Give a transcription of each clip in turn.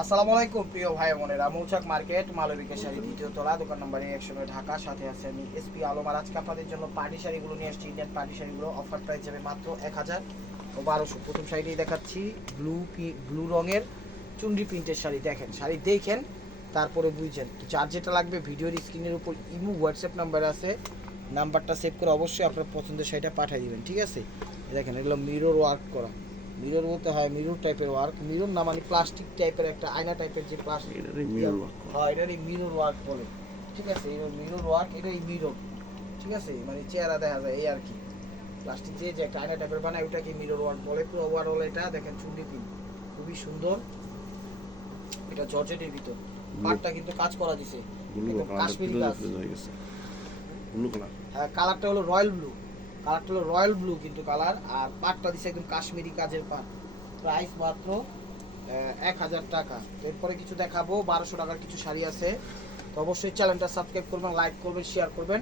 আসসালামু আলাইকুম প্রিয় ভাই বোনেরা, মৌচাক মার্কেট মালবিকা শাড়ি দ্বিতীয় তলা, দোকান নম্বর 109 ঢাকা। সাথে আছে আমি এসপি আলম। আর আজকে আপনাদের জন্য পার্টি শাড়িগুলো নিয়ে আসছি। ইন্ডিয়ান পার্টি শাড়িগুলো অফার প্রাইস যাবে মাত্র 1000 ও 1200। প্রথম শাড়িটাই দেখাচ্ছি, ব্লু রঙের চুনরি প্রিন্টের শাড়ি। দেখেন, শাড়ি দেখেন তারপরে বুঝছেন। তো যার যেটা লাগবে ভিডিওর স্ক্রিনের উপর ইমো হোয়াটসঅ্যাপ নাম্বার আছে, নাম্বারটা সেভ করে অবশ্যই আপনার পছন্দের শাড়িটা পাঠিয়ে দিবেন, ঠিক আছে? দেখেন, এগুলো মিরর ওয়ার্ক করা। মিরর বলতে হয় মিরর টাইপের ওয়ার্ক, মিরর না মানে প্লাস্টিক টাইপের, একটা আয়না টাইপের যে প্লাস্টিক, হয় এটারই মিরর ওয়ার্ক বলে, ঠিক আছে? এই মিরর ওয়ার্ক, এটাই মিরর, ঠিক আছে? মানে চেহারা দেখা যায় এই আর কি। প্লাস্টিক দিয়ে যে একটা আয়না টাইপের বানায় ওটাকে মিরর ওয়ার্ক বলে। পুরো ওভারঅল এটা দেখেন চুন্ডি পিন, খুবই সুন্দর। এটা জর্জেটের ভিতর, পাটটা কিন্তু কাজ করা দিছে, কাশ্মীরি কাজ। হ্যাঁ, কালারটা হলো রয়্যাল ব্লু, কালারটা হলো রয়্যাল ব্লু কিন্তু কালার। আর পাটটা দিছে একদম কাশ্মীরি কাজের পাট। প্রাইস মাত্র 1000 টাকা। তো এরপরে কিছু দেখাবো 1200 টাকার কিছু শাড়ি আছে। তো অবশ্যই চ্যানেলটা সাবস্ক্রাইব করবেন, লাইক করবেন, শেয়ার করবেন,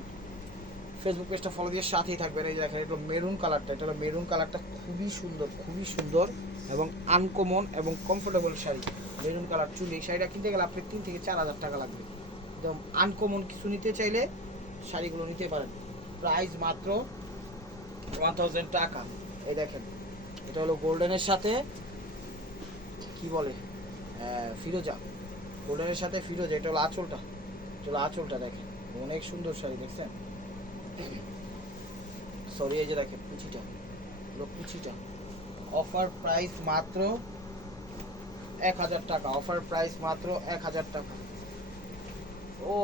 ফেসবুক পেজটা ফলো দিয়ে সাথেই থাকবেন। এই দেখেন, এটা মেরুন কালারটা, এটা হলো মেরুন কালারটা, খুবই সুন্দর, খুবই সুন্দর এবং আনকমন এবং কমফোর্টেবল শাড়ি। মেরুন কালার চুল, এই শাড়িটা কিনতে গেলে আপনি 3 থেকে 4000 টাকা লাগবে। একদম আনকমন কিছু নিতে চাইলে শাড়িগুলো নিতে পারেন। প্রাইস মাত্র 1000 টাকা। এই দেখেন, এটা হলো গোল্ডেনের সাথে কি বলে ফিরোজা, গোল্ডেনের সাথে ফিরোজা। এটা হলো আঁচলটা, এটা হলো আঁচলটা। দেখেন অনেক সুন্দর শাড়ি, দেখছেন? সরি, এই যে দেখেন কুচিটা, হলো কুচিটা। অফার প্রাইস মাত্র 1000 টাকা। অফার প্রাইস মাত্র 1000 টাকা। ও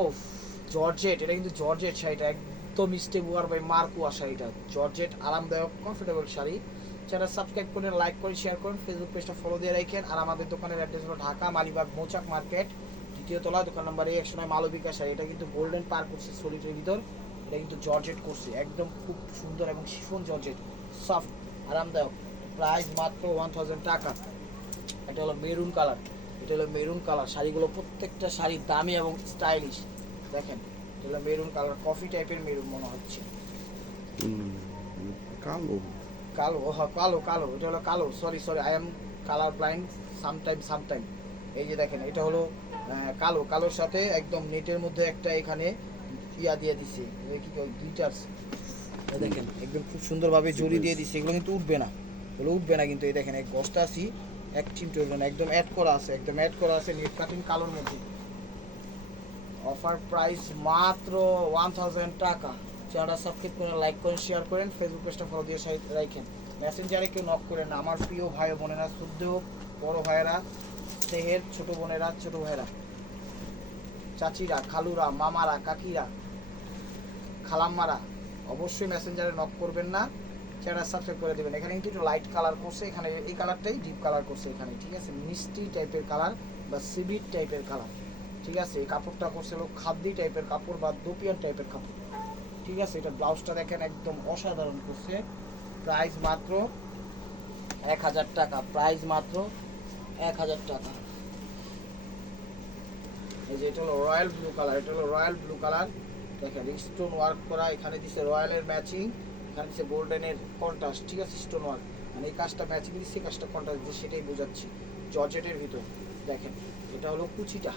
জর্জেট, এটা কিন্তু জর্জেট শাড়িটা, একদম স্টেবল বাই মার্কুয়া শাড়িটা। জর্জেট আরামদায়ক কমফোর্টেবল শাড়ি। চ্যানেল সাবস্ক্রাইব করেন, লাইক করেন, শেয়ার করেন, ফেসবুক পেজটা ফলো দিয়ে রাখেন। আর আমাদের দোকানের অ্যাড্রেস হলো ঢাকা মালিবাগ মৌচাক মার্কেট দ্বিতীয় তলা, দোকান নাম্বার 109 মালবিকা শাড়ি। এটা কিন্তু গোল্ডেন পার করছে সলিটের ভিতর, এটা কিন্তু জর্জেট করছে, একদম খুব সুন্দর এবং শিফন জর্জেট, সফট আরামদায়ক। প্রাইস মাত্র 1000 টাকা। এটা হলো মেরুন কালার, এটা হলো মেরুন কালার। শাড়িগুলো প্রত্যেকটা শাড়ি দামি এবং স্টাইলিশ। দেখেন, এটা হলো মেরুন কালার, কফি টাইপের মেরুন মনে হচ্ছে। কালো কালো, হ্যাঁ কালো, কালো, এটা হলো কালো। Sorry sorry, I am colour blind sometime sometime. এই যে দেখেন, এটা হলো কালো, কালোর সাথে একদম নেটের মধ্যে একটা এখানে ইয়া দিয়ে দিছে, কি গ্লিটার্স। দেখেন একদম খুব সুন্দরভাবে জড়ি দিয়ে দিছে। এগুলো কিন্তু উঠবে না, এগুলো উঠবে না কিন্তু। এই দেখেন, এক বস্তা আছি, এক চিমটে উঠবে না, একদম অ্যাড করা আছে, একদম অ্যাড করা আছে নেট কাটিং কালোর মধ্যে। অফার প্রাইস মাত্র 1000 টাকা। চ্যানেলটা সাবস্ক্রাইব করেন, লাইক করেন, শেয়ার করেন, ফেসবুক পেজটা ফলো দিয়ে রাখেন। মেসেঞ্জারে কেউ নক করেন না। আমার প্রিয় ভাই বোনেরা, শুদ্ধ বড় ভাইয়েরা, স্নেহের ছোট বোনেরা, ছোট ভাইয়েরা, চাচিরা, খালুরা, মামারা, কাকিরা, খালাম্মারা, অবশ্যই মেসেঞ্জারে নক করবেন না, চ্যানেল সাবস্ক্রাইব করে দেবেন। এখানে কিন্তু একটু লাইট কালার করছে, এখানে এই কালারটাই ডিপ কালার করছে এখানে, ঠিক আছে? মিষ্টি টাইপের কালার বা সিবিট টাইপের কালার, ঠিক আছে? এই কাপড়টা করছে হলো খাদ্দি টাইপের কাপড় বা দোপিয়ান টাইপের কাপড়, ঠিক আছে? এটা ব্লাউজটা দেখেন একদম অসাধারণ করছে। প্রাইস মাত্র 1000 টাকা। প্রাইস মাত্র 1000 টাকা। এই যে এটা হলো রয়্যাল ব্লু কালার, এটা হলো রয়্যাল ব্লু কালার। দেখেন স্টোন ওয়ার্ক করা, এখানে দিছে রয়্যালের ম্যাচিং, এখানে দিছে গোল্ডেনের কন্ট্রাস্ট, ঠিক আছে? স্টোন ওয়ার্ক মানে এই কাজটা ম্যাচিং দিচ্ছে, কাজটা কন্ট্রাস্ট দিচ্ছে, সেটাই বোঝাচ্ছি। জর্জেটের ভিতর দেখেন, এটা হলো কুচিটা,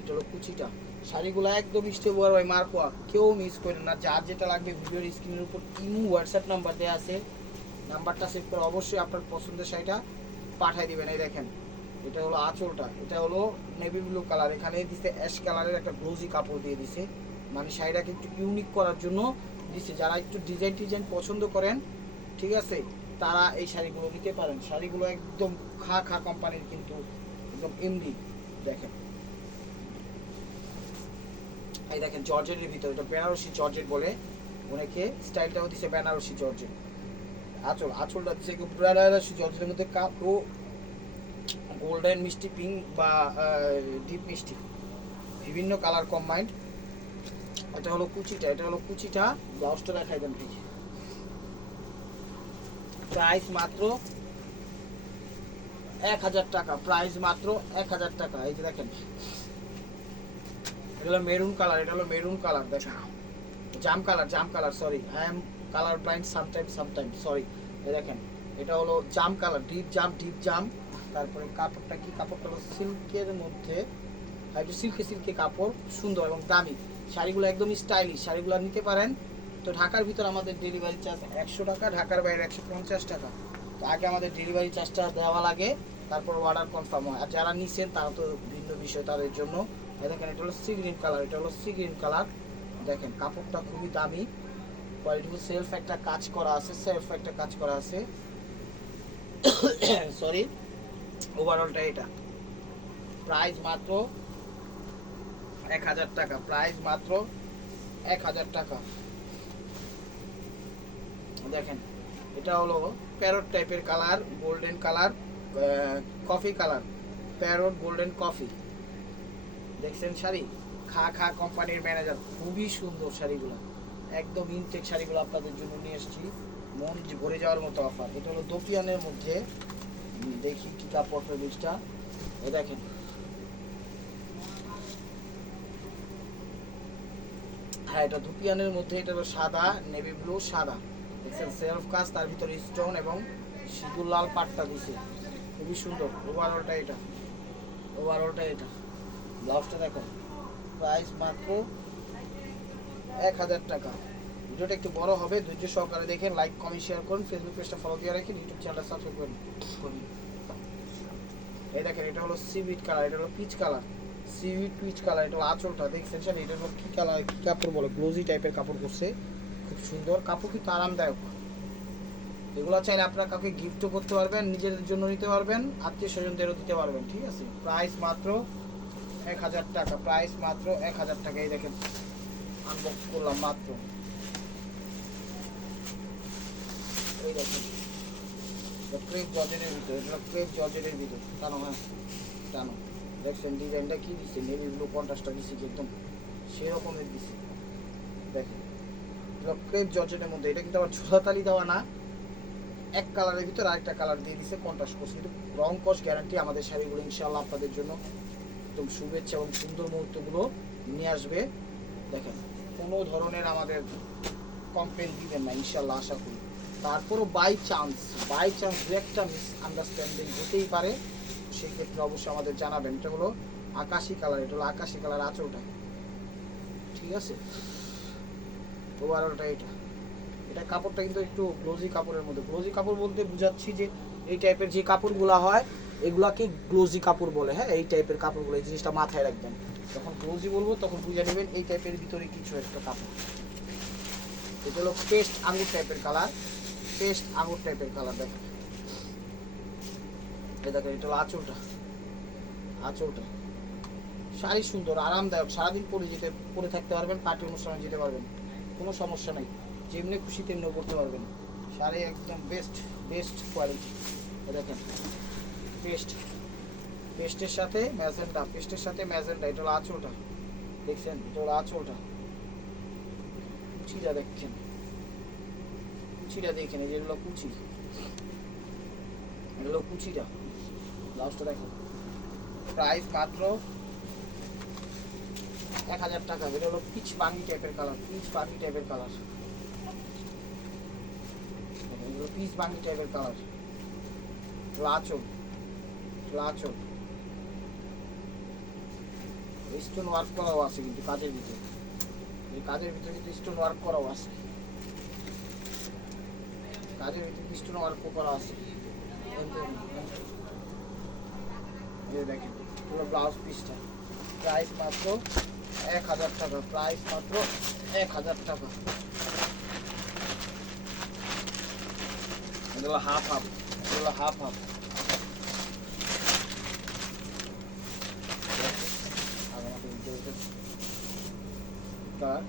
এটা হলো কুচিটা। শাড়িগুলো একদম স্টেবল হয় মার্কোয়া, কেউ মিস করেন না। যার যেটা লাগবে ভিডিওর স্ক্রিনের উপর ইমো হোয়াটসঅ্যাপ নাম্বার দেওয়া আছে, নাম্বারটা সেভ করে অবশ্যই আপনার পছন্দের শাড়িটা পাঠিয়ে দিবেন। এই দেখেন, এটা হলো আঁচলটা, এটা হলো নেভি ব্লু কালার, এখানে দিছে অ্যাশ কালারের একটা গ্লোজি কাপড় দিয়ে দিছে, মানে শাড়িটাকে একটু ইউনিক করার জন্য দিছে। যারা একটু ডিজাইন পছন্দ করেন, ঠিক আছে, তারা এই শাড়িগুলো নিতে পারেন। শাড়িগুলো একদম খা কোম্পানির, কিন্তু একদম এমডি। দেখেন, এই দেখেন জর্জেটের ভিতরে, এটা বেনারসি জর্জেট বলে অনেকে, স্টাইলটাও দিছে বেনারসি জর্জেট। আঁচলটা দিছে বেনারসি জর্জেটের মধ্যে কালো গোল্ডেন মিষ্টি পিঙ্ক বা ডিপ মিষ্টি, বিভিন্ন কালার কম্বাইন্ড। এটা হলো কুচিটা, এটা হলো কুচিটা। ব্লাউজটা দেখাই দেন প্লিজ। প্রাইস মাত্র 1000 টাকা। প্রাইস মাত্র 1000 টাকা। এই যে দেখেন, এটা হলো মেরুন কালার, এটা হলো মেরুন কালার। দেখেন জাম colour, sorry I am colour blind sometime sorry. এই দেখেন, এটা হলো জাম কালার, ডিপ জাম। তারপরে কাপড়টা কি, কাপড়টা হলো সিল্কের মধ্যে, একটু সিল্কে কাপড়, সুন্দর এবং দামি শাড়িগুলো, একদমই স্টাইলিশ শাড়িগুলো নিতে পারেন। তো ঢাকার ভিতর আমাদের ডেলিভারি চার্জ 100 টাকা, ঢাকার বাইরে 150 টাকা। তো আগে আমাদের ডেলিভারি চার্জটা দেওয়া লাগে, তারপর অর্ডার কনফার্ম হয়। আর যারা নিছেন তারা তো ভিন্ন বিষয় তাদের জন্য। দেখেন এটা হলো সি গ্রিন কালার, এটা হলো সি গ্রিন কালার। দেখেন কাপড়টা খুবই দামি, কোয়ালিটি, সেলফ একটা কাজ করা আছে, সেলফ একটা কাজ করা আছে, সরি। ওভারঅলটা এটা, প্রাইস মাত্র 1000 টাকা, প্রাইস মাত্র 1000 টাকা। দেখেন এটা হলো প্যারট টাইপের colour, golden colour, coffee colour, parrot golden coffee. দেখছেন শাড়ি, খা কোম্পানির ম্যানেজার, খুবই সুন্দর শাড়িগুলো, একদম ইনটেক শাড়িগুলো আপনাদের জন্য নিয়ে এসেছি, মন ভরে যাওয়ার মতো অফার। এটা হলো দোপিয়ানের মধ্যে, দেখি কি কাপড় ফেব্রিক্সটা, এ দেখেন হ্যাঁ এটা দুপিয়ানের মধ্যে, এটা হলো সাদা, নেভি ব্লু সাদা, দেখছেন সেলফ কাজ, তার ভিতরে স্টোন এবং সিঁদুর লাল পাট্টা দিছে, খুবই সুন্দর। ওভারঅলটা এটা, ওভারঅলটা এটা, ব্লাউজটা দেখো, প্রাইস মাত্র 1000 টাকা। ভিডিওটা একটু বড় হবে, ধৈর্য সহকারে দেখেন, লাইক কমেন্ট শেয়ার করুন, ফেসবুক পেজটা ফলো দিয়ে রাখেন, ইউটিউব চ্যানেলটা সাবস্ক্রাইব করুন। এই দেখেন এটা হলো সিভিট কালার, এটা হলো পিচ কালার, সিভিট পিচ কালার, এটা হলো আঁচলটা দেখছেন স্যার, এটা হলো কি কালার, কি কাপড় বলে, গ্লোজি টাইপের কাপড় করছে, খুব সুন্দর কাপড়, কিন্তু আরামদায়ক। এগুলো চাইলে আপনারা কাউকে গিফটও করতে পারবেন, নিজেদের জন্য নিতে পারবেন, আত্মীয় স্বজনদেরও দিতে পারবেন, ঠিক আছে। প্রাইস মাত্র 1000 টাকা, প্রাইস মাত্র 1000 টাকা। এই দেখেন আনবক্স করলাম মাত্র, এই দেখেন ক্রেপ জর্জেটের ভিতরে, এটা ক্রেপ জর্জেটের ভিতরে, টানো হ্যাঁ টানো, দেখছেন ডিজাইনটা কি দিচ্ছে, নেভি ব্লু কন্ট্রাস্টটা দিচ্ছে একদম সেরকমের দিচ্ছে। দেখেন ক্রেপ জর্জেটের মধ্যে, এটা কিন্তু আবার ঝোলাতালি দেওয়া না, এক কালারের ভিতরে আরেকটা কালার দিয়ে দিচ্ছে, কন্ট্রাস্ট করছে, কিন্তু রং কস গ্যারান্টি আমাদের শাড়িগুলো ইনশাআল্লাহ আপনাদের জন্য একদম শুভেচ্ছা এবং সুন্দর মুহূর্তগুলো নিয়ে আসবে। দেখেন কোনো ধরনের আমাদের কমপ্লেন দিবেন না ইনশাআল্লাহ, আশা করি। তারপরও বাই চান্স দু একটা মিস আন্ডারস্ট্যান্ডিং হতেই পারে, সেক্ষেত্রে অবশ্যই আমাদের জানাবেন। এটা হলো আকাশি কালার, এটা হলো আকাশি কালার আঁচলটা, ঠিক আছে। ওভারঅলটা এটা, এটা কাপড়টা কিন্তু একটু গ্লোজি কাপড়ের মধ্যে, গ্লোজি কাপড় বলতে বুঝাচ্ছি যে এই টাইপের যে কাপড়গুলো হয় এগুলাকে গ্লোজি কাপড় বলে, হ্যাঁ এই টাইপের কাপড়গুলো, এই জিনিসটা মাথায় রাখবেন, যখন গ্লোজি বলবো তখন বুঝে নেবেন এই টাইপের ভিতরে কিছু একটা কাপড়। এটা হলো পেস্ট আঙুর টাইপের কালার, পেস্ট আঙুর টাইপের কালার। দেখেন এই দেখেন এটা হলো আঁচলটা, আঁচলটা শাড়ি সুন্দর আরামদায়ক, সারাদিন পরে থাকতে পারবেন, পার্টি অনুষ্ঠানে যেতে পারবেন, কোনো সমস্যা নাই, যেমনি খুশি তেমনি করতে পারবেন। শাড়ি একদম বেস্ট কোয়ালিটি। দেখেন পেস্টের সাথে ম্যাজেন্টা, পেস্টের সাথে ম্যাজেন্টা, এটা হলো আঁচলটা, দেখছেন এটা হলো আঁচলটা, কুচিটা দেখছেন, কুচিটা দেখেন, এই যেগুলো কুচি, এগুলো কুচিটা, ব্লাউজটা দেখো, প্রাইস মাত্র 1000 টাকা। এটা হলো পিচ বাঙ্গি টাইপের কালার, পিচ বাঙ্গি টাইপের কালার, এগুলো পিচ বাঙ্গি টাইপের কালার, লাচল লাচল, স্টোন ওয়ার্ক করাও আছে কিন্তু কাজের ভিতরে, এই কাজের ভিতরে কিন্তু স্টোন ওয়ার্ক করাও আছে, কাজের ভিতরে স্টোন ওয়ার্ক করা আছে। এই দেখেন পুরো ব্লাউজ পিসটা, প্রাইস মাত্র 1000 টাকা, প্রাইস মাত্র 1000 টাকা। এগুলো হাফ হাফ, এগুলো হাফ হাফ, কালার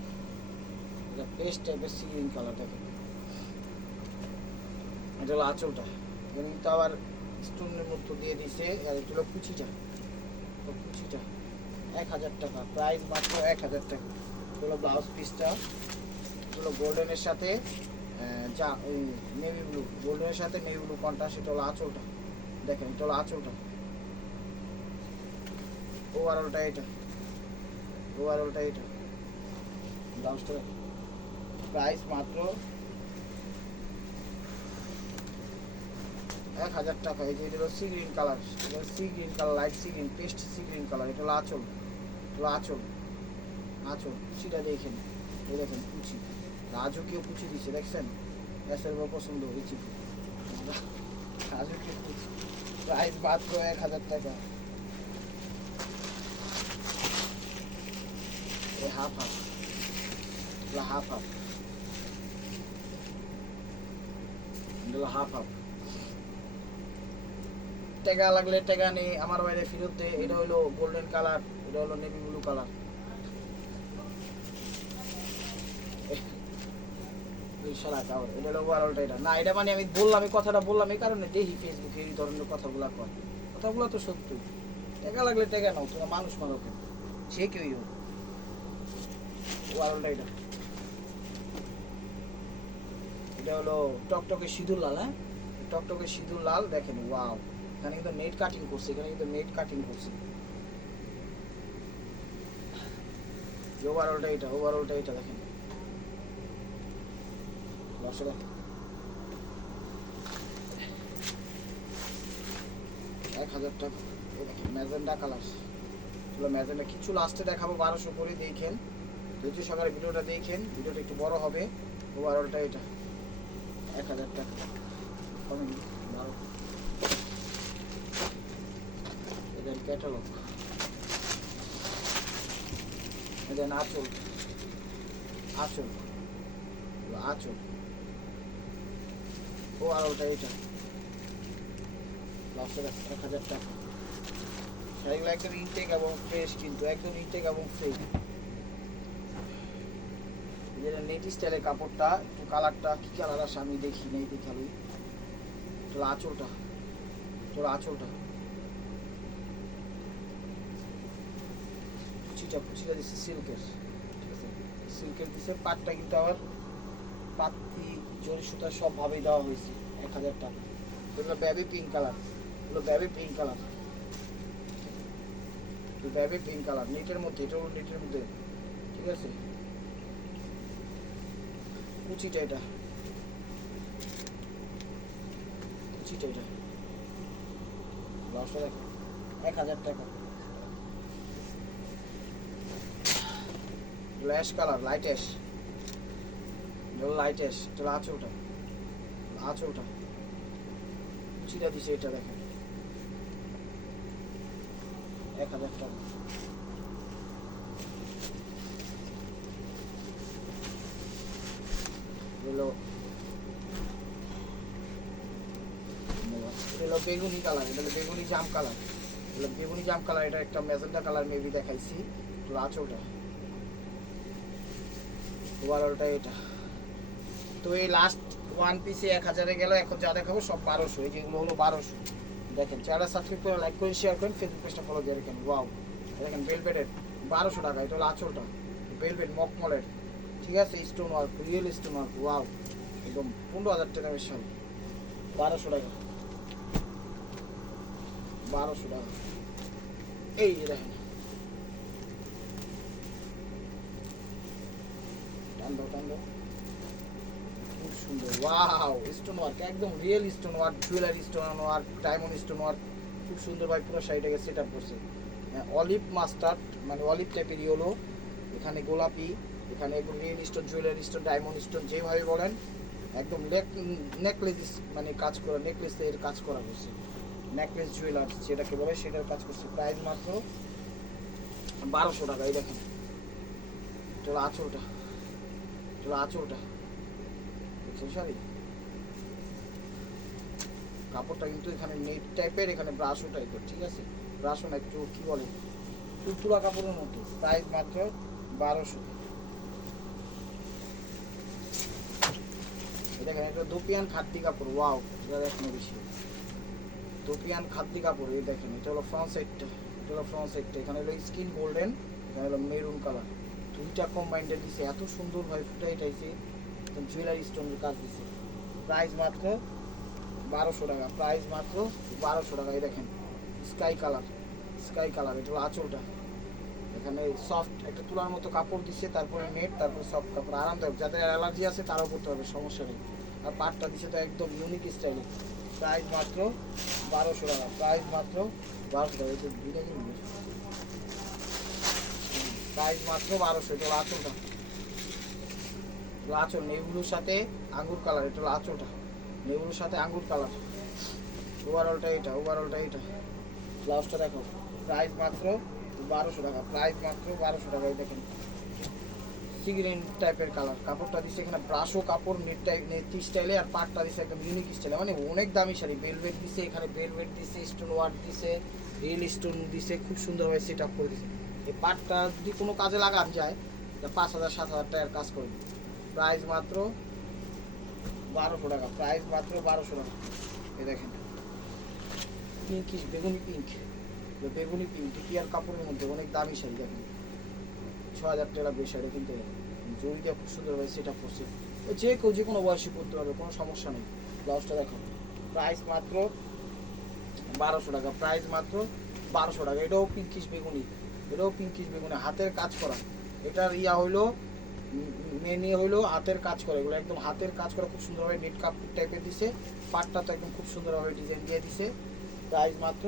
এটা পেস্ট টাইপের সি গ্রিন কালার। দেখেন এটা হলো আঁচলটা, কিন্তু আবার স্টোনের মতো দিয়ে দিছে, আর এটা হলো কুচিটা, কুচিটা 1000 টাকা, প্রাইস মাত্র 1000 টাকা। হলো ব্লাউজ পিসটা, হলো গোল্ডেনের সাথে যা নেভি ব্লু, গোল্ডেনের সাথে নেভি ব্লু কন্ট্রাস্ট, এটা হলো আঁচলটা, দেখেন এটা হলো আঁচলটা, ওভারঅলটা এটা, ওভারঅলটা এটা, ব্লাউজটা প্রাইস মাত্র 1000 টাকা। এই যে এটা হলো সি গ্রিন কালার, এটা sea green colour, light sea green, paste sea green colour. এটা হলো আঁচল, এটা আঁচল, আঁচল কুচিটা দেখেন, এই দেখেন কুচি, রাজকীয় কুচি দিচ্ছে দেখছেন, এসের পছন্দ হয়েছে রাজকীয় কুচি। প্রাইস মাত্র 1000 টাকা। এই হাফ হাফ, হাফ হাফ, এগুলো হাফ হাফ। টাকা লাগলে টাকা নেই, আমার বাইরে ফেরত দে। এটা হলো গোল্ডেন কালার, এটা হলো নেভি ব্লু কালার। এটা হলো ওভারঅলটা। এটা না, এটা মানে আমি বললাম, এই কথাটা বললাম এই কারণে, দেখি ফেসবুকে এই ধরনের কথাগুলো কয়, কথাগুলো তো সত্যি। টাকা লাগলে টাকা নাও, তোরা মানুষ মারো কেন, সে কেউই হোক। ওভারঅলটা এটা, এটা হলো টকটকে সিঁদুর লাল। হ্যাঁ, টকটকে সিঁদুর লাল দেখেন, ওয়াও। এখানে কিন্তু নেট কাটিং করছে, এখানে কিন্তু নেট কাটিং করছে। ওভারঅলটা এটা, ওভারঅলটা এটা দেখেন, 1000 টাকা। ম্যাজেন্ডা কালার, ম্যাজেন্ডা কিছু লাস্টে দেখাবো 1200 করে, দেখেন ধৈর্য সহকারে ভিডিওটা দেখেন, ভিডিওটা একটু বড় হবে। ওভারঅলটা এটা 1000 টাকা। এদের ক্যাটালগ, এদের আঁচল, আঁচল, আঁচল। ওভারঅলটা এটা 1000 টাকা। শাড়িগুলো একদম ইনটেক এবং ফ্রেশ, কিন্তু একদম ইনটেক এবং ফ্রেশ। যেটা নেটি স্টাইলের কাপড়টা, একটু কালারটা কি কালার আসে আমি দেখি নেই, দেখাবি। তোর আঁচলটা, তোর আঁচলটা কুচিটা, কুচিটা দিচ্ছে সিল্কের, ঠিক আছে, সিল্কের দিচ্ছে। পাটটা কিন্তু আবার পাতি জরি সুতা সবভাবেই দেওয়া হয়েছে। 1000 টাকা। এগুলো বেবি পিঙ্ক কালার, এগুলো baby pink colour, baby pink colour নেটের মধ্যে, এটা হলো নেটের মধ্যে, ঠিক আছে। কুচিটা এটা, কুচিটা এটা 1000 টাকা। Ash colour, light ash, light ash. এটা আঁচলটা, আঁচলটা কুচিটা দিছে, এটা দেখেন 1000 টাকা। এলো বেগুনি কালার, এটা হলো বেগুনি জাম কালার, এটা বেগুনি জাম কালার। এটা একটা ম্যাজেন্টা কালার মেবি দেখাইছি। আঁচলটা, ওভারঅলটা এটা। তো এই লাস্ট ওয়ান পিসে 1000-এ গেল। এখন যা দেখাবো সব 1200, এই যেগুলো হলো 1200। দেখেন, চ্যানেলটা সাবস্ক্রাইব করে লাইক করে শেয়ার করেন, ফেসবুক পেজটা ফলো দিয়ে রাখেন। ওয়াও, দেখেন ভেলভেটের 1200 টাকা। এটা হলো আঁচলটা, ভেলভেট মকমলের, ঠিক আছে, stone work, real stone work. Wow, একদম 15000 টাকা বেশ, 1200 টাকা, 1200 টাকা। এই যে দেখেন, টান দাও, খুব সুন্দর। ওয়াও, স্টোন ওয়ার্ক, একদম real stone work, jewellery stone work, diamond stone work, খুব সুন্দর ভাই পুরো শাড়িটাকে সেট আপ করছে। অলিভ মাস্টার্ড, মানে অলিভ টাইপের ইয়েলো, এখানে গোলাপি, এখানে real stone, jewellery stone, diamond stone, যেভাবে বলেন, একদম নেকলেস মানে কাজ করা, নেকলেসের কাজ করা হয়েছে, নেকলেস জুয়েলার্স যেটাকে বলে সেটার কাজ করছে। প্রাইস মাত্র 1200 টাকা। এই দেখেন, চলো আঁচলটা, চলো আঁচলটা দেখছেন শাড়ি, কাপড়টা কিন্তু এখানে নেট টাইপের, এখানে ব্রাশও টাইপের, ঠিক আছে, ব্রাশও না, একটু কি বলে তুলতুলা কাপড়ের মতো। প্রাইস মাত্র 1200। দেখেন, এটা দোপিয়ান খাদ্দি কাপড়। ওয়াও, এটা দেখেন বেশি দোপিয়ান খাদ্দি কাপড়। এই দেখেন, এটা হলো ফ্রন্ট সাইডটা, এটা হলো ফ্রন্ট সাইডটা। এখানে হলো স্কিন গোল্ডেন, এখানে হলো মেরুন কালার, দুইটা কম্বাইন্ডে দিছে, এত সুন্দর ভাবে ফুটাই টাইছে, জুয়েলারি স্টোনের কাজ দিছে। প্রাইস মাত্র 1200 টাকা, প্রাইস মাত্র 1200 টাকা। এই দেখেন স্কাই কালার, স্কাই কালার। এটা হলো আঁচলটা, এখানে সফট একটা তুলার মতো কাপড় দিচ্ছে, তারপরে নেট, তারপরে সফট কাপড়, আরামদায়ক। যাদের অ্যালার্জি আছে তারাও করতে পারবে, সমস্যা নেই। আর পাটটা দিচ্ছে তো একদম ইউনিক স্টাইলে, প্রাইস মাত্র 1200 টাকা, প্রাইস মাত্র 1200 টাকা। এটা দুইটা কিনবো, প্রাইস মাত্র 1200। এটা হলো আঁচলটা, আঁচল নেভুলোর সাথে আঙ্গুর কালার, এটা হলো আঁচলটা নেভুলোর সাথে আঙ্গুর কালার। ওভারঅলটা এটা, ওভারঅলটা এটা। ব্লাউজটা দেখো, প্রাইস মাত্র 1200 টাকা, প্রাইস মাত্র 1200 টাকা। এই দেখেন সিগ্রিন টাইপের কালার, কাপড়টা দিচ্ছে এখানে ব্রাশো কাপড়, নেট টাইপ নেট স্টাইলে, আর পাটটা দিচ্ছে একদম ইউনিক স্টাইলে, মানে অনেক দামি শাড়ি। বেলভেট দিছে এখানে, বেলভেট দিছে, স্টোন ওয়ার্ক দিছে, রিয়েল স্টোন দিছে, খুব সুন্দরভাবে সেট আপ করে দিছে। এই পাটটা যদি কোনো কাজে লাগান যায় 5000-7000 টাকার কাজ করবে। প্রাইস মাত্র 1200 টাকা, প্রাইস মাত্র 1200 টাকা। এই দেখেন পিঙ্কিশ বেগুনি পিঙ্ক, বেগুনি পিঙ্ক টিকিয়ার কাপড়ের মধ্যে অনেক দামি শাড়ি। দেখেন 6000 টাকা বেশ শাড়ি কিনতে জড়ি দিয়ে খুব সুন্দরভাবে সেট আপ করছে। যে কেউ যে কোনো বয়সে পড়তে পারবে, কোনো সমস্যা নেই। ব্লাউজটা দেখো, প্রাইস মাত্র 1200 টাকা, প্রাইস মাত্র 1200 টাকা। এটাও পিঙ্কিশ বেগুনি, এটাও পিঙ্কিশ বেগুনি, হাতের কাজ করা। এটার ইয়া হইলো মেন ইয়ে হইলো হাতের কাজ করা, এগুলো একদম হাতের কাজ করা, খুব সুন্দরভাবে নেট কাপড় টাইপের দিছে। পাটটা তো একদম খুব সুন্দরভাবে ডিজাইন দিয়ে দিছে। প্রাইস মাত্র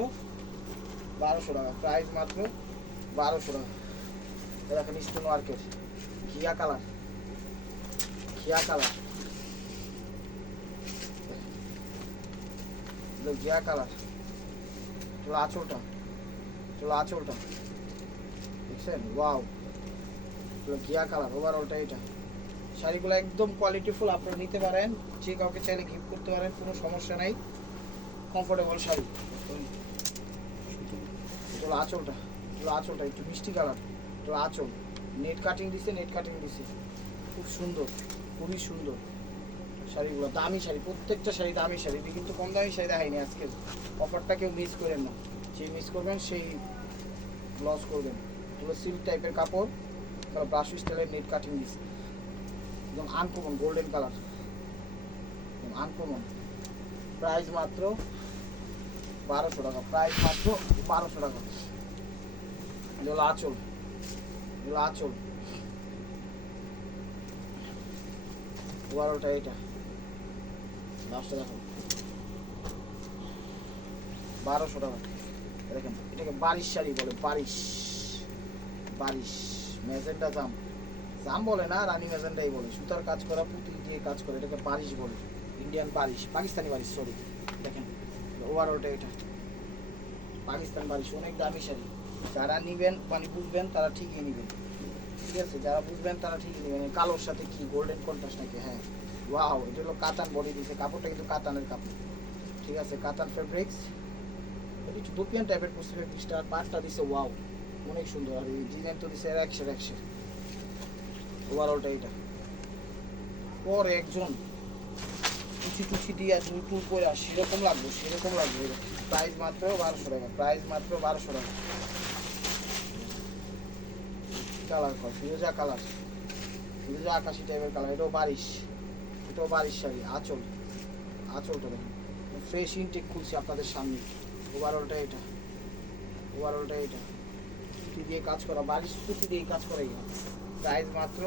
1200 টাকা, প্রাইস মাত্র 1200 টাকা। দেখেন স্টোন ওয়ার্কের ঘিয়া কালার, ঘিয়া কালার, ঘিয়া কালার। চলো আঁচলটা, চলো আঁচলটা দেখছেন, ওয়াও। চলো ঘিয়া কালার, ওভারঅলটা এটা। শাড়িগুলো একদম কোয়ালিটিফুল, আপনারা নিতে পারেন, যে কাউকে চাইলে গিফট করতে পারেন, কোনো সমস্যা নাই। কমফোর্টেবল শাড়ি। চলো আঁচলটা, চলো আঁচলটা একটু মিষ্টি কালার, চলো আঁচল নেট কাটিং দিছে, নেট কাটিং দিছে, খুব সুন্দর, খুবই সুন্দর শাড়িগুলো। দামি শাড়ি, প্রত্যেকটা শাড়ি দামি শাড়ি, কিন্তু কম দামি শাড়ি দেখাইনি আজকে। অফারটা কেউ মিস করেন না, যেই মিস করবেন সেই লস করবেন। এগুলো সিল্ক টাইপের কাপড়, তারপর ব্রাশ স্টাইলের নেট কাটিং দিছে, একদম uncommon golden colour, uncommon. Price মাত্র 1200 টাকা, প্রাইস মাত্র 1200 টাকা। এগুলো আঁচল, এগুলো আঁচল, ওভারঅলটা এটা। লাস্টটা দেখো 1200 টাকা। দেখেন এটাকে বারিশ শাড়ি বলে, বারিশ, বারিশ ম্যাজেন্টা জাম, জাম বলে না, রানী ম্যাজেন্টাই বলে। সুতার কাজ করা, পুঁতি দিয়ে কাজ করে, এটাকে বারিশ বলে, ইন্ডিয়ান বারিশ, পাকিস্তানি বারিশ সরি। দেখেন ওভারঅলটা এটা পাকিস্তান বারিশ, অনেক দামি শাড়ি। যারা নিবেন মানে বুঝবেন তারা ঠিকই নেবেন, ঠিক আছে, যারা বুঝবেন তারা ঠিকই নেবেন। কালোর সাথে কি গোল্ডেন কন্ট্রাস্ট নাকি, হ্যাঁ ওয়াও। এটা হলো কাতান বডি দিছে, কাপড়টা কিন্তু কাতানের কাপড়, ঠিক আছে, কাতান ফেব্রিক্স। এটা একটু দোপিয়ান টাইপের পড়ছে ফেব্রিক্সটা, আর পাটটা দিছে ওয়াও, অনেক সুন্দর। আর এই ডিজাইন তো দিছে 100 ওভারঅলটা এটা। পরে একজন কুচি কুচি দিয়ে টুর করে আর সেরকম লাগবে, সেরকম লাগবে। প্রাইস মাত্র 1200 টাকা, প্রাইস মাত্র 1200 টাকা। কালার কর ফিরোজা কালার, ফিরোজা আকাশি টাইপের কালার, এটাও বারিশ, এটাও বারিশ শাড়ি। আঁচল, আঁচলটা দেখুন ফ্রেশ ইনটেক খুলছি আপনাদের সামনে। ওভারঅলটা এটা, ওভারঅলটা এটা, পুঁতি দিয়ে কাজ করা, বারিশ পুঁতি দিয়ে কাজ করা। প্রাইস মাত্র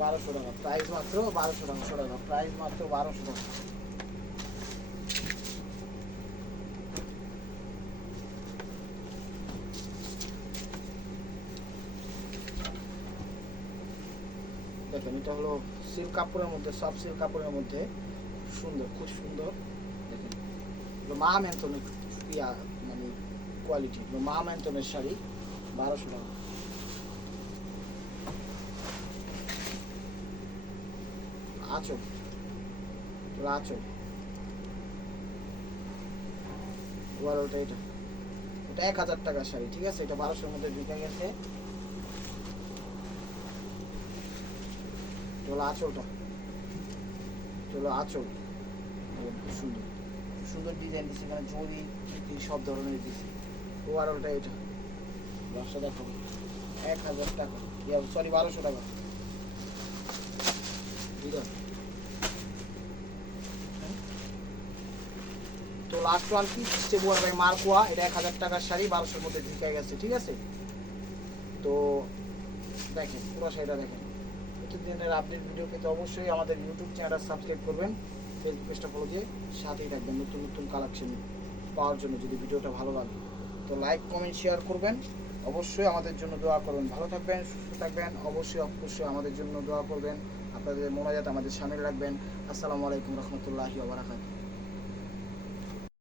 1200 টাকা, প্রাইস মাত্র 1200 টাকা, প্রাইস মাত্র 1200 টাকা। দেখেন এটা হলো সিল্ক কাপড়ের মধ্যে, সব সিল্ক কাপড়ের মধ্যে, সুন্দর, খুব সুন্দর। দেখেন এগুলো মা ম্যানথনের ইয়া মানে কোয়ালিটি, মা ম্যানথনের শাড়ি, 1200 টাকা। আঁচল, আঁচল, ওভারঅলটা এটা, এটা 1000 টাকার শাড়ি, ঠিক আছে, এটা 1200-র মধ্যে ঢুকে গেছে। চলো আঁচলটা, চলো আঁচল, খুব সুন্দর, খুব সুন্দর ডিজাইন দিচ্ছে এখানে, জরি সব ধরনের দিচ্ছে। ওভারঅলটা এটা, ব্যবসা দেখো 1000 টাকা, সরি 1200 টাকা। তো লাস্ট ওয়ান কি স্টেবুয়ার বাই মার্কোয়া, এটা 1000 টাকার শাড়ি, 1200-র মধ্যে ঢুকে গেছে, ঠিক আছে। তো দেখেন পুরো শাড়িটা দেখেন। প্রতিদিনের আপডেট ভিডিও পেতে অবশ্যই আমাদের ইউটিউব চ্যানেলটা সাবস্ক্রাইব করবেন। ফেসবুক পেজটা ফলো দিয়ে সাথেই থাকবেন নতুন নতুন কালেকশন পাওয়ার জন্য। যদি ভিডিওটা ভালো লাগে তো লাইক কমেন্ট শেয়ার করবেন, অবশ্যই আমাদের জন্য দোয়া করবেন। ভালো থাকবেন, সুস্থ থাকবেন, অবশ্যই আমাদের জন্য দোয়া করবেন। আপনাদের মোনাজাত আমাদের সামনে রাখবেন। আসসালামু আলাইকুম রহমতুল্লাহি ওয়া বারাকাতুহু।